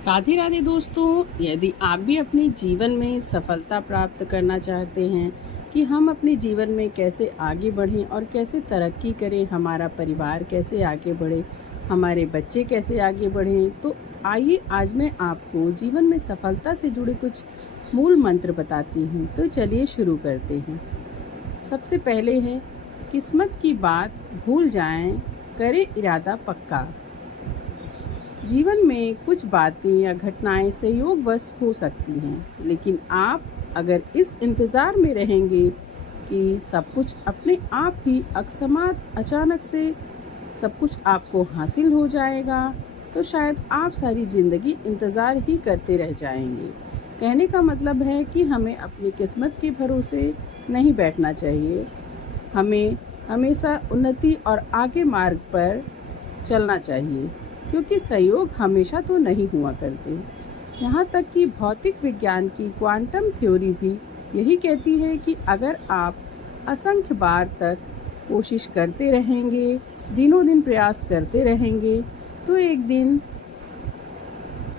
राधे राधे दोस्तों। यदि आप भी अपने जीवन में सफलता प्राप्त करना चाहते हैं कि हम अपने जीवन में कैसे आगे बढ़ें और कैसे तरक्की करें, हमारा परिवार कैसे आगे बढ़े, हमारे बच्चे कैसे आगे बढ़ें, तो आइए आज मैं आपको जीवन में सफलता से जुड़े कुछ मूल मंत्र बताती हूँ। तो चलिए शुरू करते हैं। सबसे पहले है, किस्मत की बात भूल जाएं, करें इरादा पक्का। जीवन में कुछ बातें या घटनाएं संयोगवश हो सकती हैं, लेकिन आप अगर इस इंतज़ार में रहेंगे कि सब कुछ अपने आप ही अकस्मात अचानक से सब कुछ आपको हासिल हो जाएगा, तो शायद आप सारी ज़िंदगी इंतज़ार ही करते रह जाएंगे। कहने का मतलब है कि हमें अपनी किस्मत के भरोसे नहीं बैठना चाहिए। हमें हमेशा उन्नति और आगे मार्ग पर चलना चाहिए, क्योंकि संयोग हमेशा तो नहीं हुआ करते। यहाँ तक कि भौतिक विज्ञान की क्वांटम थ्योरी भी यही कहती है कि अगर आप असंख्य बार तक कोशिश करते रहेंगे, दिनों दिन प्रयास करते रहेंगे, तो एक दिन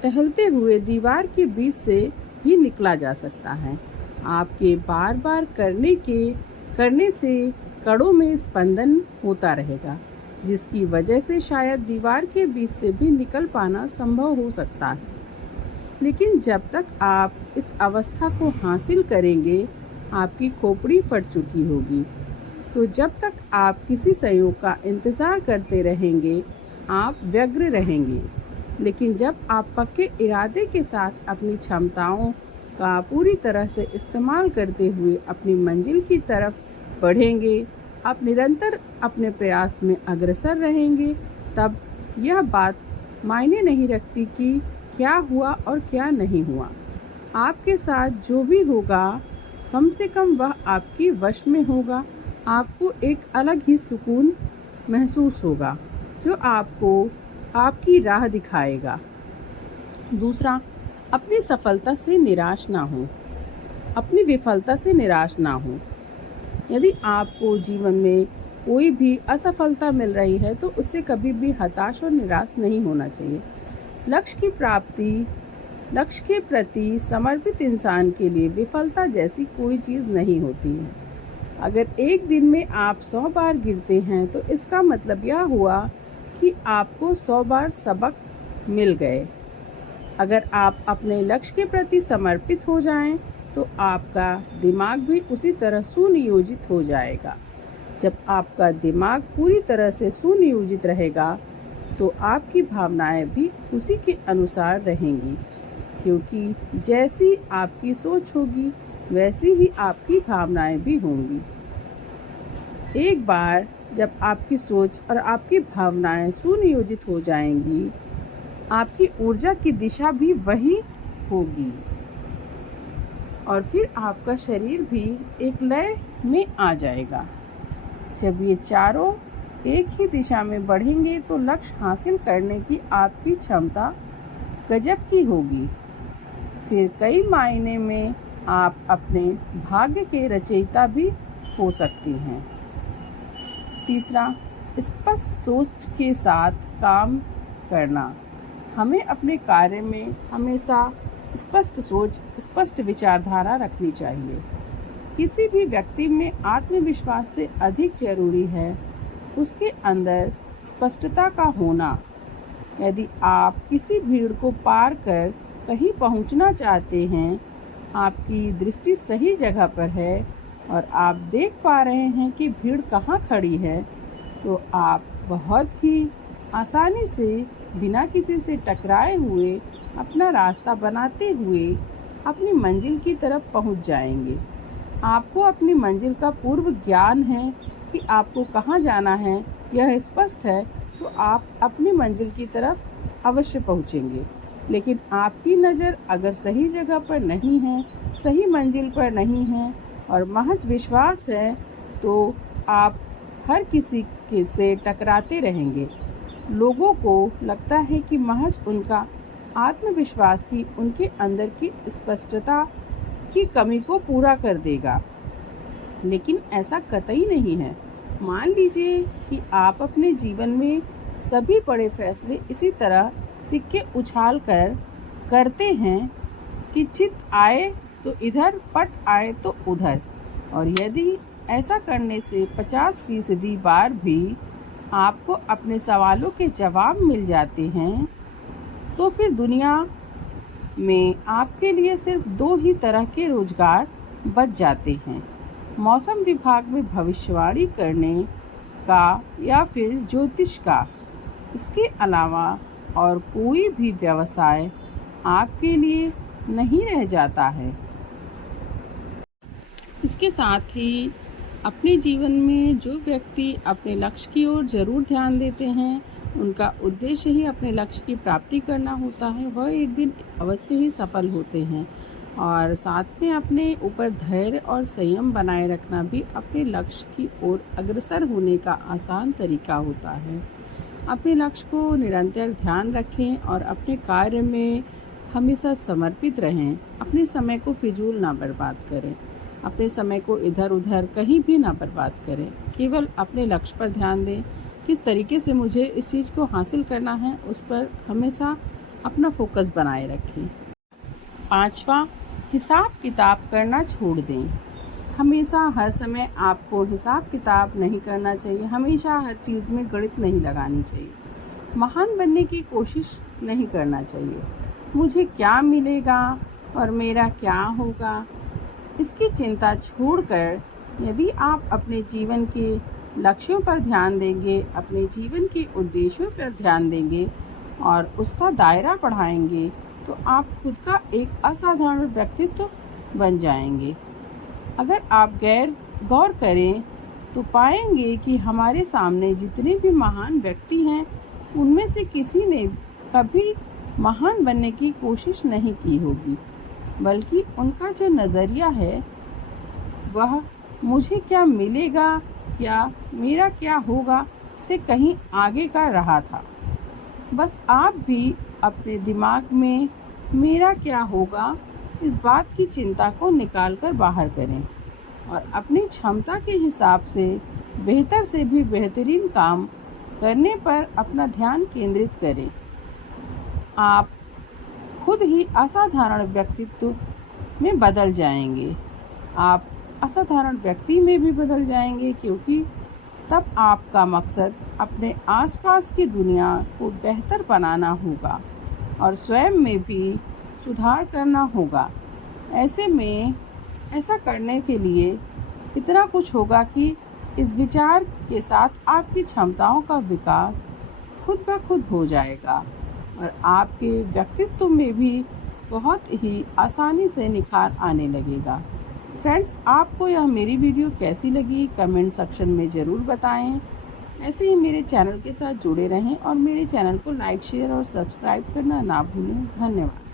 टहलते हुए दीवार के बीच से भी निकला जा सकता है। आपके बार बार करने से कड़ों में स्पंदन होता रहेगा, जिसकी वजह से शायद दीवार के बीच से भी निकल पाना संभव हो सकता है। लेकिन जब तक आप इस अवस्था को हासिल करेंगे, आपकी खोपड़ी फट चुकी होगी। तो जब तक आप किसी संयोग का इंतज़ार करते रहेंगे, आप व्यग्र रहेंगे। लेकिन जब आप पक्के इरादे के साथ अपनी क्षमताओं का पूरी तरह से इस्तेमाल करते हुए अपनी मंजिल की तरफ बढ़ेंगे, आप निरंतर अपने प्रयास में अग्रसर रहेंगे, तब यह बात मायने नहीं रखती कि क्या हुआ और क्या नहीं हुआ। आपके साथ जो भी होगा, कम से कम वह आपकी वश में होगा। आपको एक अलग ही सुकून महसूस होगा, जो आपको आपकी राह दिखाएगा। दूसरा, अपनी सफलता से निराश ना हो, अपनी विफलता से निराश ना हो। यदि आपको जीवन में कोई भी असफलता मिल रही है, तो उससे कभी भी हताश और निराश नहीं होना चाहिए। लक्ष्य के प्रति समर्पित इंसान के लिए विफलता जैसी कोई चीज़ नहीं होती है। अगर एक दिन में आप 100 बार गिरते हैं, तो इसका मतलब यह हुआ कि आपको 100 बार सबक मिल गए। अगर आप अपने लक्ष्य के प्रति समर्पित हो जाएं, तो आपका दिमाग भी उसी तरह सुनियोजित हो जाएगा। जब आपका दिमाग पूरी तरह से सुनियोजित रहेगा, तो आपकी भावनाएं भी उसी के अनुसार रहेंगी, क्योंकि जैसी आपकी सोच होगी, वैसी ही आपकी भावनाएं भी होंगी। एक बार जब आपकी सोच और आपकी भावनाएं सुनियोजित हो जाएंगी, आपकी ऊर्जा की दिशा भी वही होगी, और फिर आपका शरीर भी एक लय में आ जाएगा। जब ये चारों एक ही दिशा में बढ़ेंगे, तो लक्ष्य हासिल करने की आपकी क्षमता गजब की होगी। फिर कई मायने में आप अपने भाग्य के रचयिता भी हो सकती हैं। तीसरा, स्पष्ट सोच के साथ काम करना। हमें अपने कार्य में हमेशा स्पष्ट सोच, स्पष्ट विचारधारा रखनी चाहिए। किसी भी व्यक्ति में आत्मविश्वास से अधिक जरूरी है उसके अंदर स्पष्टता का होना। यदि आप किसी भीड़ को पार कर कहीं पहुंचना चाहते हैं, आपकी दृष्टि सही जगह पर है और आप देख पा रहे हैं कि भीड़ कहाँ खड़ी है, तो आप बहुत ही आसानी से बिना किसी से टकराए हुए अपना रास्ता बनाते हुए अपनी मंजिल की तरफ पहुंच जाएंगे। आपको अपनी मंजिल का पूर्व ज्ञान है कि आपको कहाँ जाना है, यह स्पष्ट है, तो आप अपनी मंजिल की तरफ अवश्य पहुँचेंगे। लेकिन आपकी नज़र अगर सही जगह पर नहीं है, सही मंजिल पर नहीं है और महज विश्वास है, तो आप हर किसी के से टकराते रहेंगे। लोगों को लगता है कि महज उनका आत्मविश्वास ही उनके अंदर की स्पष्टता की कमी को पूरा कर देगा, लेकिन ऐसा कतई नहीं है। मान लीजिए कि आप अपने जीवन में सभी बड़े फैसले इसी तरह सिक्के उछाल कर करते हैं कि चित आए तो इधर, पट आए तो उधर। और यदि ऐसा करने से 50% बार भी आपको अपने सवालों के जवाब मिल जाते हैं, तो फिर दुनिया में आपके लिए सिर्फ 2 ही तरह के रोजगार बच जाते हैं, मौसम विभाग में भविष्यवाणी करने का या फिर ज्योतिष का। इसके अलावा और कोई भी व्यवसाय आपके लिए नहीं रह जाता है। इसके साथ ही अपने जीवन में जो व्यक्ति अपने लक्ष्य की ओर ज़रूर ध्यान देते हैं, उनका उद्देश्य ही अपने लक्ष्य की प्राप्ति करना होता है, वह एक दिन अवश्य ही सफल होते हैं। और साथ में अपने ऊपर धैर्य और संयम बनाए रखना भी अपने लक्ष्य की ओर अग्रसर होने का आसान तरीका होता है। अपने लक्ष्य को निरंतर ध्यान रखें और अपने कार्य में हमेशा समर्पित रहें। अपने समय को फिजूल ना बर्बाद करें, अपने समय को इधर उधर कहीं भी ना बर्बाद करें। केवल अपने लक्ष्य पर ध्यान दें, किस तरीके से मुझे इस चीज़ को हासिल करना है, उस पर हमेशा अपना फोकस बनाए रखें। 5वां, हिसाब किताब करना छोड़ दें। हमेशा हर समय आपको हिसाब किताब नहीं करना चाहिए, हमेशा हर चीज़ में गणित नहीं लगानी चाहिए, महान बनने की कोशिश नहीं करना चाहिए। मुझे क्या मिलेगा और मेरा क्या होगा, इसकी चिंता छोड़कर यदि आप अपने जीवन के लक्ष्यों पर ध्यान देंगे, अपने जीवन के उद्देश्यों पर ध्यान देंगे और उसका दायरा बढ़ाएंगे, तो आप खुद का एक असाधारण व्यक्तित्व बन जाएंगे। अगर आप गौर करें तो पाएंगे कि हमारे सामने जितने भी महान व्यक्ति हैं, उनमें से किसी ने कभी महान बनने की कोशिश नहीं की होगी, बल्कि उनका जो नज़रिया है वह मुझे क्या मिलेगा या मेरा क्या होगा से कहीं आगे का रहा था। बस आप भी अपने दिमाग में मेरा क्या होगा इस बात की चिंता को निकाल कर बाहर करें और अपनी क्षमता के हिसाब से बेहतर से भी बेहतरीन काम करने पर अपना ध्यान केंद्रित करें। आप खुद ही असाधारण व्यक्तित्व में बदल जाएंगे, आप असाधारण व्यक्ति में भी बदल जाएंगे, क्योंकि तब आपका मकसद अपने आसपास की दुनिया को बेहतर बनाना होगा और स्वयं में भी सुधार करना होगा। ऐसे में ऐसा करने के लिए इतना कुछ होगा कि इस विचार के साथ आपकी क्षमताओं का विकास खुद ब खुद हो जाएगा और आपके व्यक्तित्व में भी बहुत ही आसानी से निखार आने लगेगा। फ्रेंड्स, आपको यह मेरी वीडियो कैसी लगी कमेंट सेक्शन में ज़रूर बताएं। ऐसे ही मेरे चैनल के साथ जुड़े रहें और मेरे चैनल को लाइक, शेयर और सब्सक्राइब करना ना भूलें। धन्यवाद।